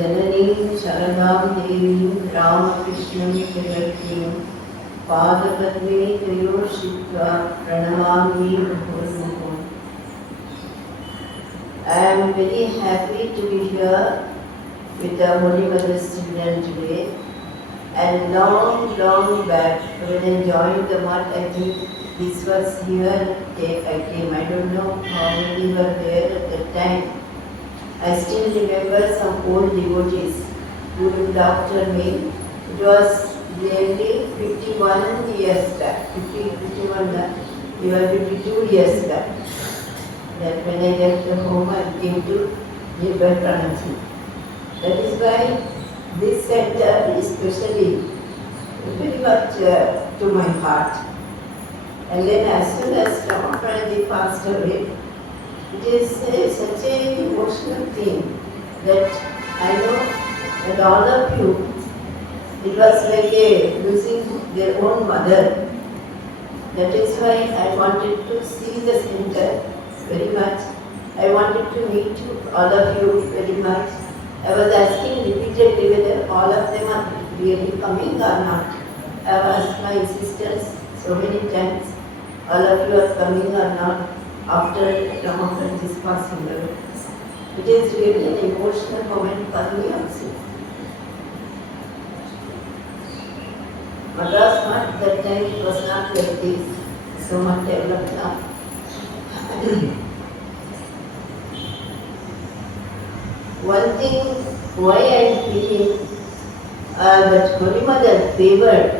जननीं शरदां देवीं रामकृष्णं जगद्गुरुं पादपद्मे तयोर्षित्वा प्रणमामि मुहुर्मुहुः. I am very happy to be here with the Holy Mother's children today. And long back, when I joined the mud, I think this was here I came. I don't know how many were there at that time. I still remember some old devotees who looked after me. It was nearly 51 years back, 52 years back. That when I left the home, I came to nearby Pranati. That is why this center is especially very much to my heart. And then as soon as Rama Pranati passed away, it is such an emotional thing that I know that all of you, it was like losing their own mother. That is why I wanted to see the center very much. I wanted to meet all of you very much. I was asking repeatedly whether all of them are really coming or not. I have asked my sisters so many times, all of you are coming or not after Rama Pranati's passing away. It is really an emotional moment for me also. Madras Math, that time it was not like this, so much developed now. One thing why I am feeling that Holy Mother favored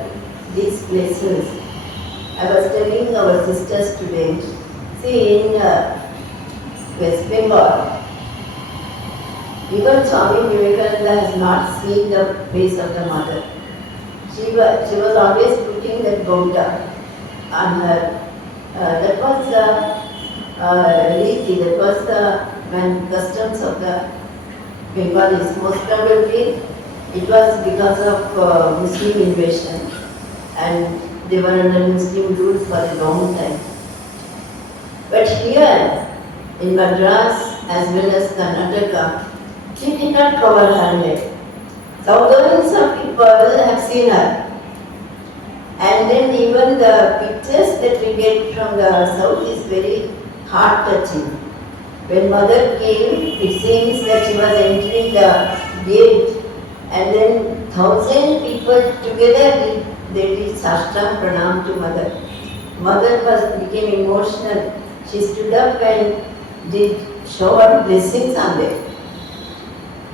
these places. I was telling our sisters today, see in West Bengal, even Swami Vivekananda has not seen the face of the mother. She was always putting that Gauta on her. That was the Riti, that was the customs of the Bengalis. Most probably it was because of Muslim invasion and they were under Muslim rule for a long time. But here in Madras as well as Karnataka, she did not cover her head. Southern some people have seen her. And then even the pictures that we get from the south is very heart-touching. When mother came, it seems that she was entering the gate and then 1,000 people together they did Sashtang Pranam to mother. Mother became emotional. She stood up and did shower blessings on them.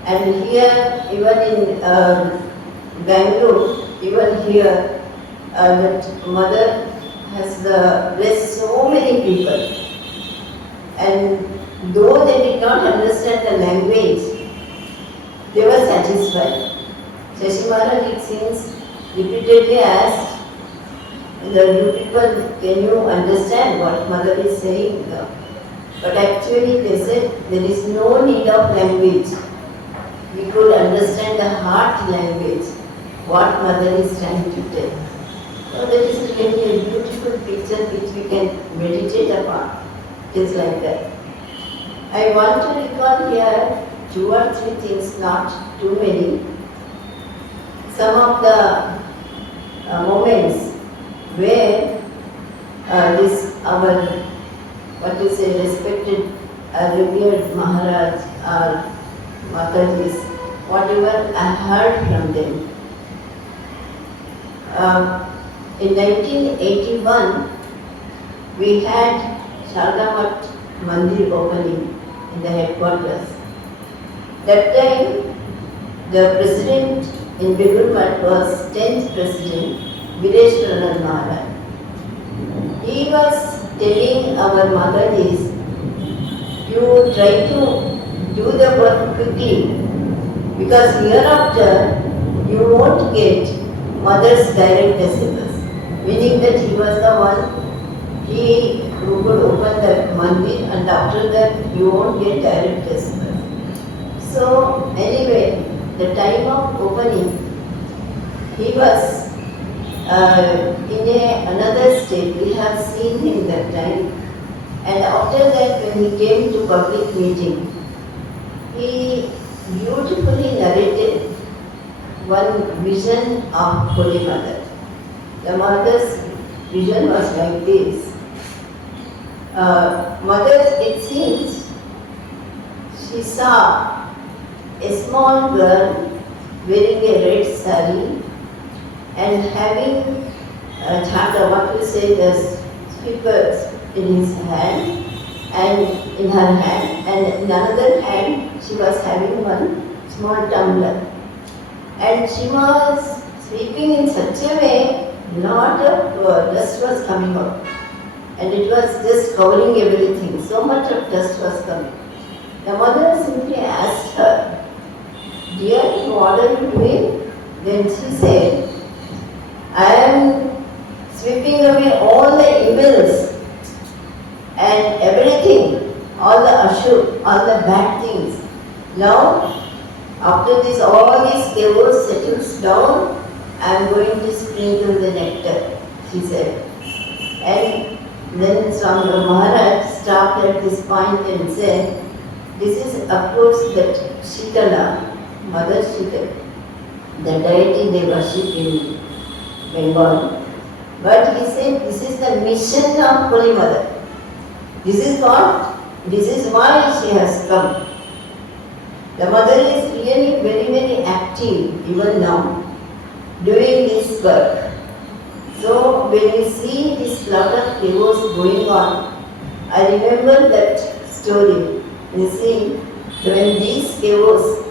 And here, even in Bangalore, even here, that mother has blessed so many people. And though they did not understand the language, they were satisfied. Shashi Maharaj, it seems, repeatedly asked, you people, can you understand what mother is saying? But actually they said, there is no need of language. We could understand the heart language, what mother is trying to tell. So that is really a beautiful picture which we can meditate upon. It is like that. I want to recall here 2 or 3 things, not too many. Some of the moments where respected, revered Maharaj or Matajis, whatever I heard from them. In 1981, we had Sharda Mandir opening in the headquarters. That time, the president in Belur was 10th President, Vireshwaran Maharaj. He was telling our Matatis, you try to do the work quickly because hereafter you won't get mother's direct descendants. Meaning that he was the one who could open the mandir and after that you won't get direct descendants. So anyway, the time of opening, he was in another state. We have seen him that time. And after that, when he came to public meeting, he beautifully narrated one vision of Holy Mother. The mother's vision was like this. Mother, it seems, she saw a small girl wearing a red sari and having chanda, what you say, the sweepers in his hand and in her hand, and in another hand she was having one small tumbler. And she was sweeping in such a way, lot of dust was coming out. And it was just covering everything. So much of dust was coming. The mother simply asked her, "Dear, what are you doing?" Then she said, "I am sweeping away all the evils and everything, all the ashuk, all the bad things. Now, after this, all this chaos settles down, I am going to sprinkle the nectar," she said. And then Swami Maharaj stopped at this point and said, "This is of course that Shitala, Mother Shitala, the deity they worship in Bengal. But he said, this is the mission of Holy Mother. This is what? This is why she has come. The mother is really very, very active even now, doing this work. So when we see this lot of chaos going on, I remember that story. You see, when this chaos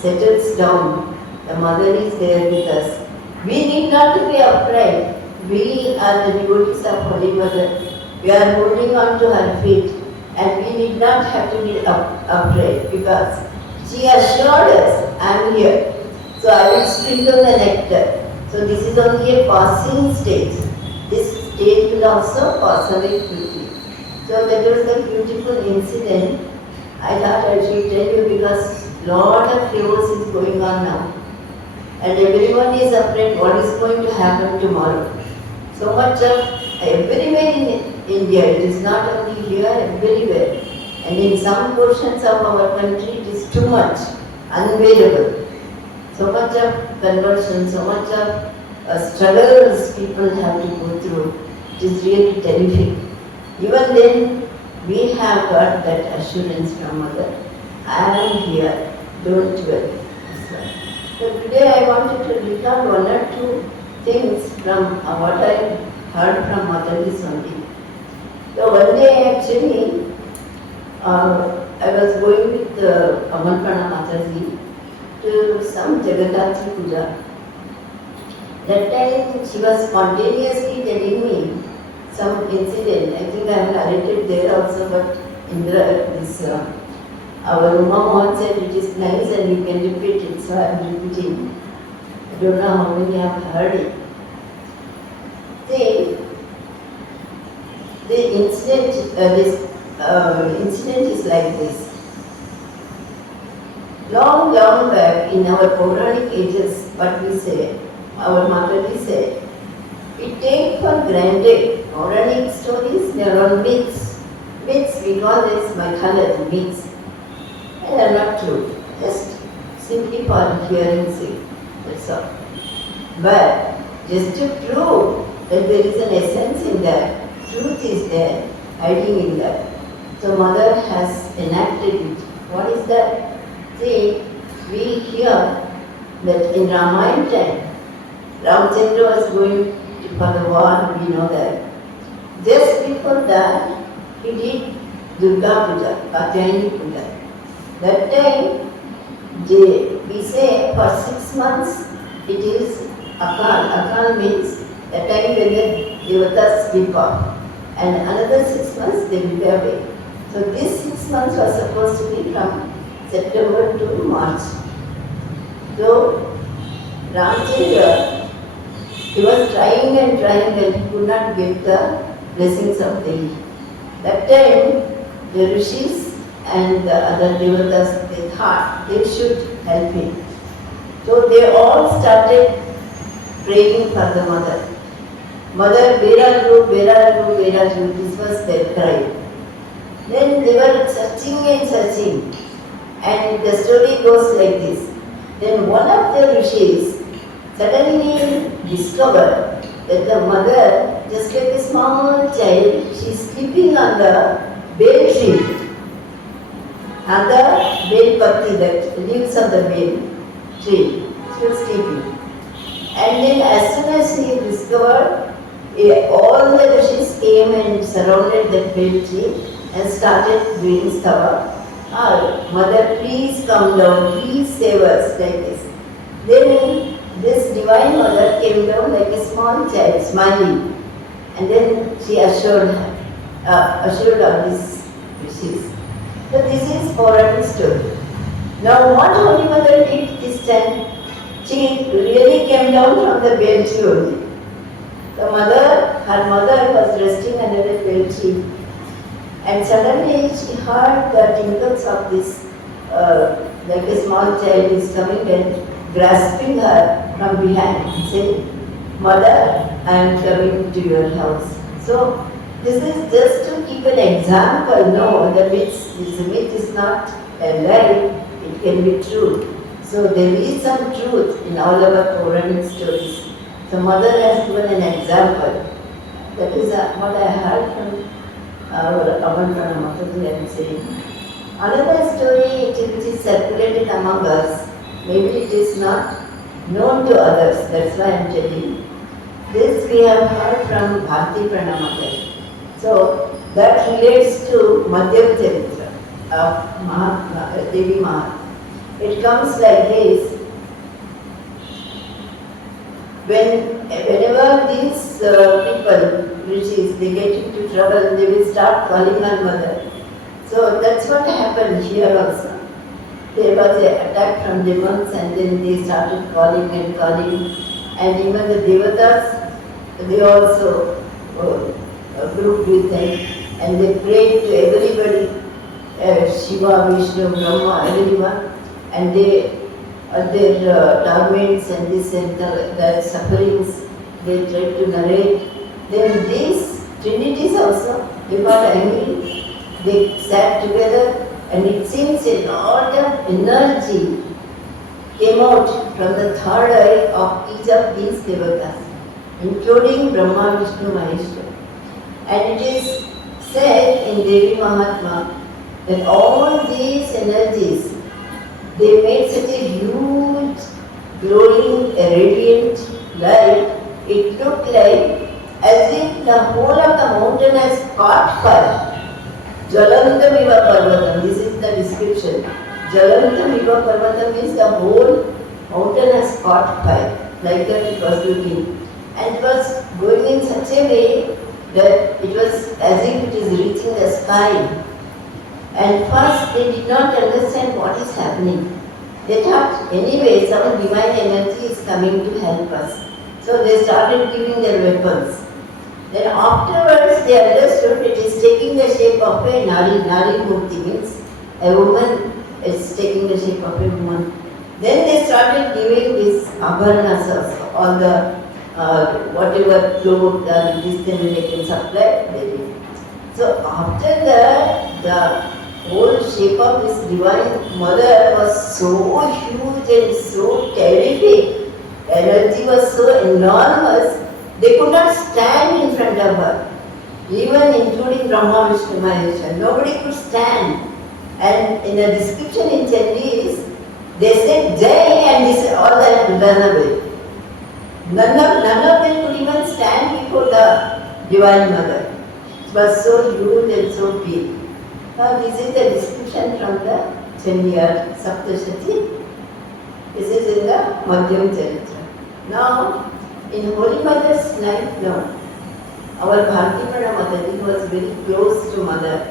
settles down, the mother is there with us. We need not to be afraid. We are the devotees of Holy Mother. We are holding on to her feet, and we need not have to be afraid, because she assured us, I am here. So I will sprinkle the nectar. So this is only a passing stage. This stage will also pass away quickly. So that was a beautiful incident. I thought I should tell you, because lot of chaos is going on now. And everyone is afraid what is going to happen tomorrow. So much of everywhere in India, it is not only here, everywhere. And in some portions of our country, it is too much, unbearable. So much of conversion, so much of struggles people have to go through. It is really terrific. Even then, we have got that assurance from Mother. I am here, don't worry. So today I wanted to recall one or two things from what I heard from Mother this only. So one day actually, I was going with Amarpana Mataji to some Jagathatri Puja. That time she was spontaneously telling me some incident. I think I have narrated there also, but Indra, our Uma Mohan said it is nice and you can repeat it, so I am repeating. I don't know how many have heard it. See, the incident, incident is like this. Long, long back in our Puranic ages, what we say, our Mataji said, we take for granted Puranic stories, they are all myths. Myths, we call this mythology, myths. And they are not true, just simply for hearing sake, that's all. But just to prove that there is an essence in that, truth is there, hiding in that. So Mother has enacted it. What is that? See, we hear that in Ramayana time, Ramchandra was going for the war, we know that. Just before that, he did Durga Puja, Katyayani Puja. That time, we say for 6 months, it is Akal. Akal means the time when the devatas sleep off. And another 6 months, they will be away. So this 6 months was supposed to be from September to March. So Ramchandra, he was trying and he could not get the blessings of Devi. That time, the rishis and the other devatas, they thought they should help him. So they all started praying for the mother. Mother, where are you, where are you, where are you? This was their cry. Then they were searching and searching. And the story goes like this. Then one of the rishis suddenly discovered that the mother, just like a small child, she is sleeping on the bale tree, on the bale patti, that leaves of the bale tree. She was sleeping. And then as soon as he discovered, all the rishis came and surrounded that bale tree and started doing stava. Ah, mother, please come down, please save us, like this. Then this divine mother came down like a small child, smiling. And then she assured all these rishis. So this is Purana story. Now what Holy Mother did this time? She really came down from the bale tree only. Her mother was resting under a bale tree, and suddenly she heard the tinkles of this, like a small child is coming and grasping her from behind, saying, "Mother, I am coming to your house." So this is just to keep an example. No, this myth is not a lie; it can be true. So there is some truth in all our Puranic stories. So mother has given an example. That is what I heard from our Aman Pranamata, I am saying. Another story which is circulated among us, maybe it is not known to others, that's why I am telling. This we have heard from Bharti Pranamata. So that relates to Madhyam Charitra of Devi Mahatma. It comes like this. Whenever these people, rishis, they get into trouble, they will start calling on mother. So that's what happened here also. There was an attack from demons and then they started calling and calling. And even the devatas, they also grouped with them. And they prayed to everybody, Shiva, Vishnu, Brahma, everyone. And their torments and this and their sufferings, they tried to narrate. Then these trinities also, they got angry. They sat together and it seems a lot of energy came out from the third eye of each of these devatas, including Brahma, Vishnu, Maheshwara. And it is said in Devi Mahatma that all these energies, they made such a huge, glowing, radiant light. It looked like as if the whole of the mountain has caught fire. Jalantam-iva Parvatam, this is the description. Jalantam-iva Parvatam means the whole mountain has caught fire. Like that it was looking. And it was going in such a way that it was as if it is reaching the sky. And first they did not understand what is happening. They thought, anyway, some divine energy is coming to help us. So they started giving their weapons. Then afterwards they understood it is taking the shape of a Nari. Nari Murti means a woman is taking the shape of a woman. Then they started giving these abharanas also, all the whatever clothes and this thing they can supply, they did. So after that, the whole shape of this divine mother was so huge and so terrific. Energy was so enormous, they could not stand in front of her. Even including Brahma, Vishnu, Maheshwara, nobody could stand. And in the description in Chandis, they said Jai and this all that run away. None of them could even stand before the divine mother. It was so huge and so big. Now this is the description from the Chandiyar Saptashati. This is in the Madhyam Charitra. Now, in Holy Mother's night, no. Our Bharti Pranamata was very close to Mother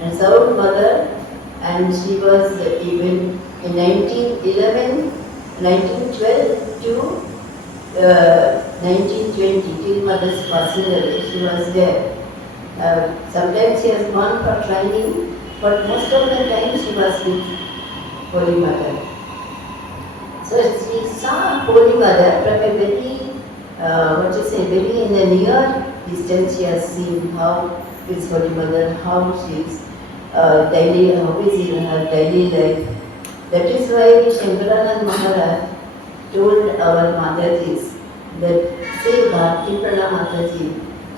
and served Mother, and she was even in 1911, 1912 to 1920 till Mother's passing away. She was there. Sometimes she has gone for training, but most of the time she was with Holy Mother. So she saw Holy Mother from a very, very in the near distance. She has seen how Holy Mother, how she is how is in her daily life. That is why Shankaranand Maharaj told our Matajis that, say Bharti Prana Mataji,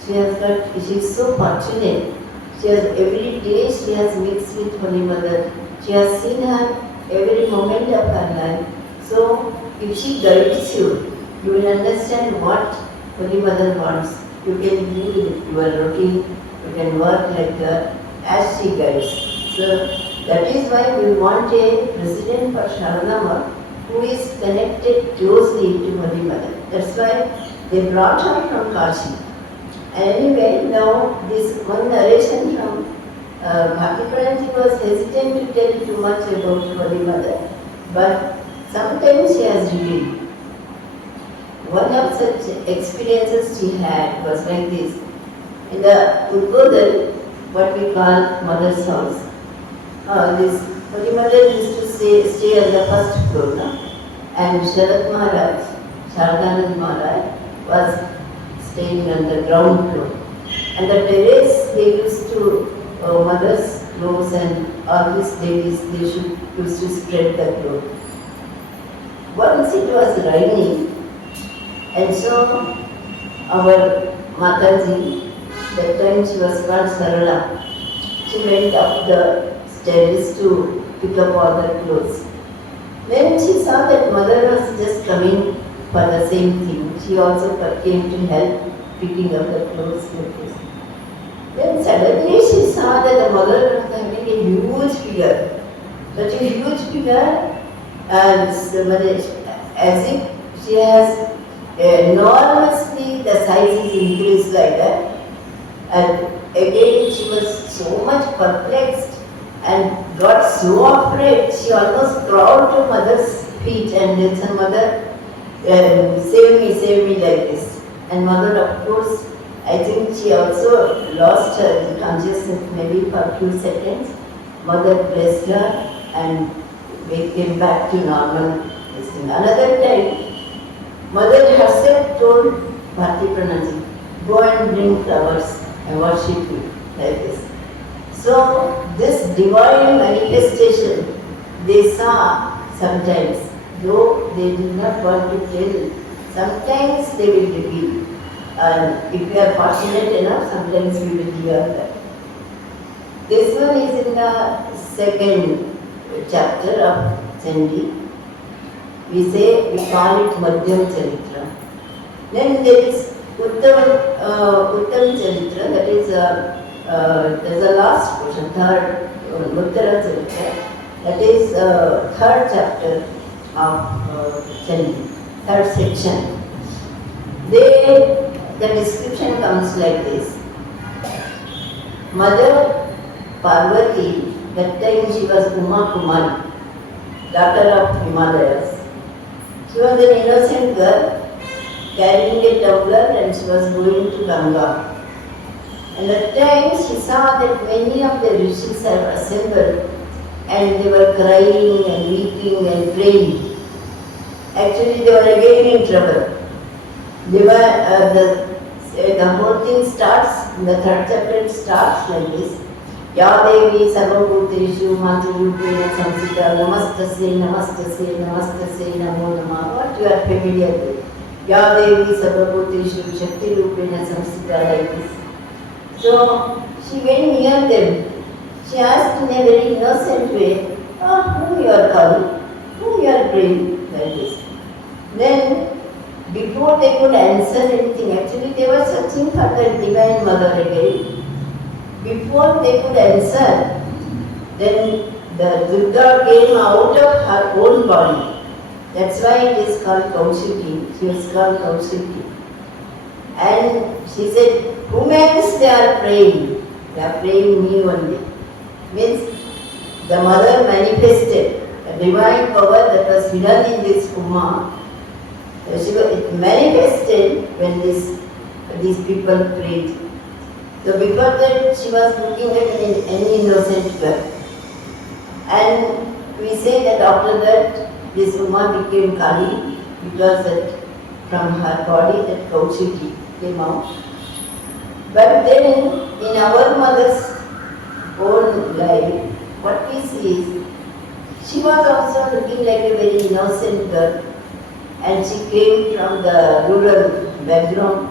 she is so fortunate. She has every day she has mixed with Holy Mother. She has seen her every moment of her life. So if she guides you, you will understand what Holy Mother wants. You can do your routine, you can work like her as she guides. So that is why we want a president for Sharanama who is connected closely to Holy Mother. That's why they brought her from Kashi. Anyway, now this one narration from Bhakti Pranji was hesitant to tell too much about Holy Mother, but sometimes she has revealed. One of such experiences she had was like this. In the Udbodhal, what we call Mother's house, this Holy Mother used to stay on the first floor, no? And Sharat Maharaj, Sharadanand Maharaj, was staying on the ground floor. And the terrace they used to, mothers' clothes and all these ladies, they used to spread the clothes. Once it was raining, and so our Mataji, that time she was called Sarala, she went up the stairs to pick up all the clothes. Then she saw that mother was just coming for the same thing. She also came to help picking up the clothes. Then suddenly she saw that the mother was having a huge figure. Such a huge figure, and as if she has enormously, the size is increased like that. And again she was so much perplexed and got so afraid, she almost crawled to mother's feet and then said, Mother, save me like this. And mother, of course, I think she also lost her consciousness maybe for a few seconds. Mother blessed her and we came back to normal. Another time, mother herself told Bharti Pranaji, go and bring flowers and worship me, like this. So this divine manifestation they saw sometimes, though they did not want to tell, sometimes they will reveal. And if we are fortunate enough, sometimes we will hear that. This one is in the second chapter of Chandi. We call it Madhyam Charitra. Then there is Uttam Charitra, that is there's a last portion, third, Uttara Charitra, that is third chapter of Chandi, third section. The description comes like this. Mother Parvati, that time she was Uma Kumari, daughter of Himalayas. She was an innocent girl carrying a tumbler and she was going to Ganga. And at times she saw that many of the rishis had assembled and they were crying and weeping and praying. Actually they were again in trouble. They were, the whole thing starts, in the third chapter it starts like this. Ya Devi Sarvabhuteshu Matrurupena Samsita Namastasya Namastasya Namastasya Namo Namah. What you are familiar with. Ya Devi Sarvabhuteshu Shakti Rupena Samsita, like this. So she went near them. She asked in a very innocent way, whom you are calling? Whom you are praying? Like this. Then before they could answer anything, actually they were searching for the Divine Mother again. Before they could answer, then the Durga came out of her own body. That's why it is called Kaushiki. She was called Kaushiki. And she said, whom else they are praying? They are praying me only. Means the mother manifested a divine power that was hidden in this Uma. It manifested when these people prayed. So before that she was looking like an innocent girl. And we say that after that this Uma became Kali because that from her body that Kaushiki came out. But then in our mother's own life, what we see is She was also looking like a very innocent girl, and she came from the rural background,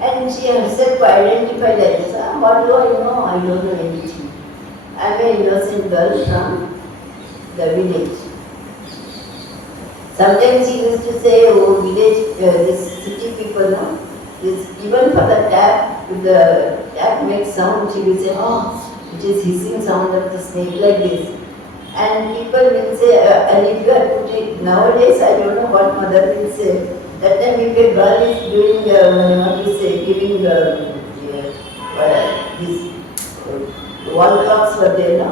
and she herself identified as, what do I know? I don't know anything. I am an innocent girl from the village. Sometimes she used to say, oh, village, this city people, no? This, even for the tap, if the tap makes sound, she will say, oh, it is hissing sound of the snake like this. And people will say, and if you are putting, nowadays I don't know what mother will say. That time if a girl is doing, what you say, giving these wall clocks were there, no?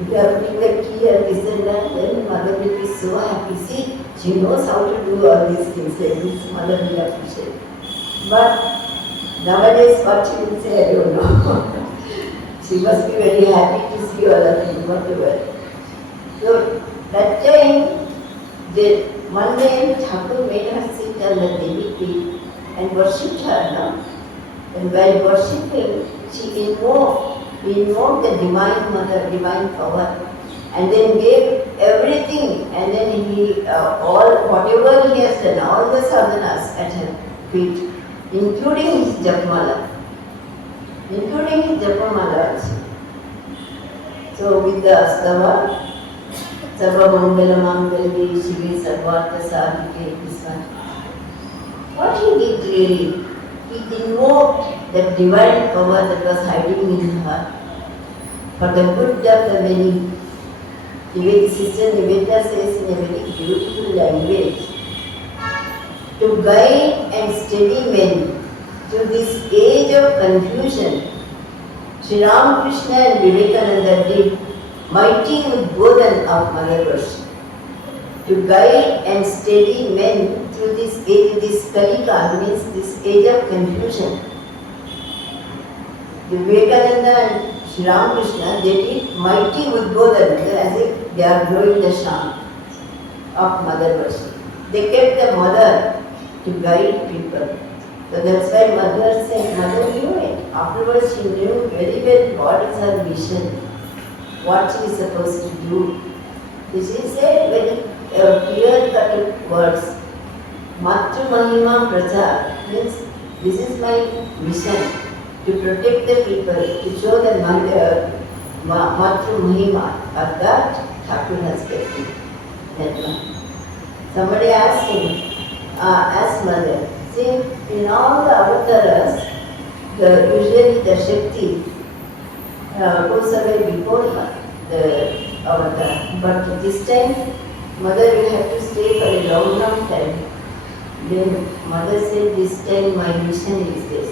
If you are putting the key and this and that, then mother will be so happy. See, she knows how to do all these things, like this mother will appreciate. But nowadays what she will say, I don't know. She must be very happy to see all of you, whatever. So that time, one day Thakur made her sit on the Devi feet and worshipped her. No? And while worshipping, she invoked the divine mother, divine power, and then gave everything, and then he, all, whatever he has done, all the sadhanas at her feet, including his japmala. Also. So with the astava, Sarva Mangala Mangali, Shivi Sarvartha Sadhike, this one. What he did really, he invoked the divine power that was hiding in her for the good of the many. Sister Niveta says in a very beautiful language, to guide and steady men through this age of confusion, Sri Ramakrishna and Vivekananda did mighty Udbodhan of Mother worship. To guide and steady men through this age, this Kalika means this age of confusion. Vivekananda and Sri Ramakrishna, they did mighty Udbodhan, as if they are blowing the sham of Mother worship. They kept the mother to guide people. So that's why mother said, Mother knew it. Afterwards she knew very well what is her mission, what she is supposed to do. She said very clear-cut words. Matru Mahima Pracha means this is my mission, to protect the people, to show the Matru Mahima. Of that, Thakur has kept it. That one. Somebody asked Mother, see, in all the avatars, usually the Shakti goes away before the avatar. But this time, Mother will have to stay for a long, long time. Then Mother said, this time my mission is this.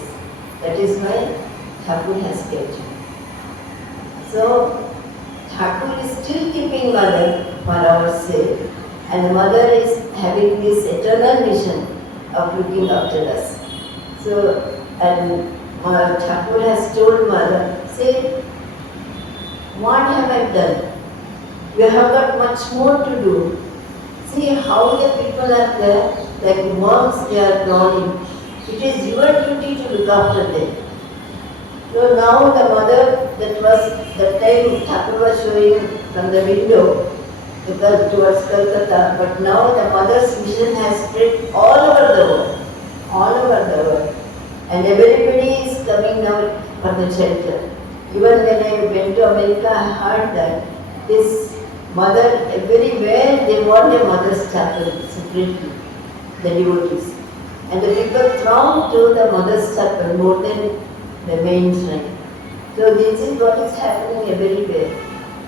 That is why Thakur has kept you. So, Thakur is still keeping Mother for our sake. And the Mother is having this eternal mission of looking after us. So, and Thakur has told Mother, say, what have I done? You have got much more to do. See how the people are there, like worms they are crawling. It is your duty to look after them. So now the mother, that was the time Thakur was showing from the window towards Calcutta, but now the mother's mission has spread all over the world. All over the world. And everybody is coming now for the shelter. Even when I went to America, I heard that this mother, everywhere they want a mother's chapel separately, the devotees. And the people throng to the mother's chapel more than the main shrine. So this is what is happening everywhere.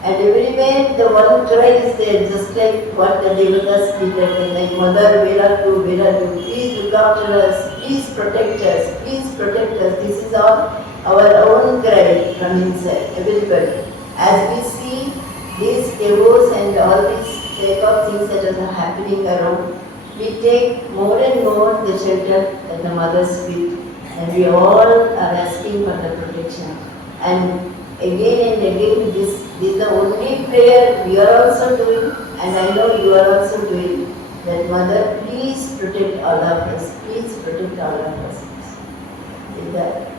And everywhere the one cry is there, just like what the Devatas did, like Mother, where are you? Please look after us, please protect us, please protect us. This is all our own cry from inside, everybody. As we see these devos and all these type of things that are happening around, we take more and more the shelter at the mother's feet, and we all are asking for the protection. And again and again, this is the only prayer we are also doing, and I know you are also doing, that Mother, please protect all of us, please protect all of us. Is that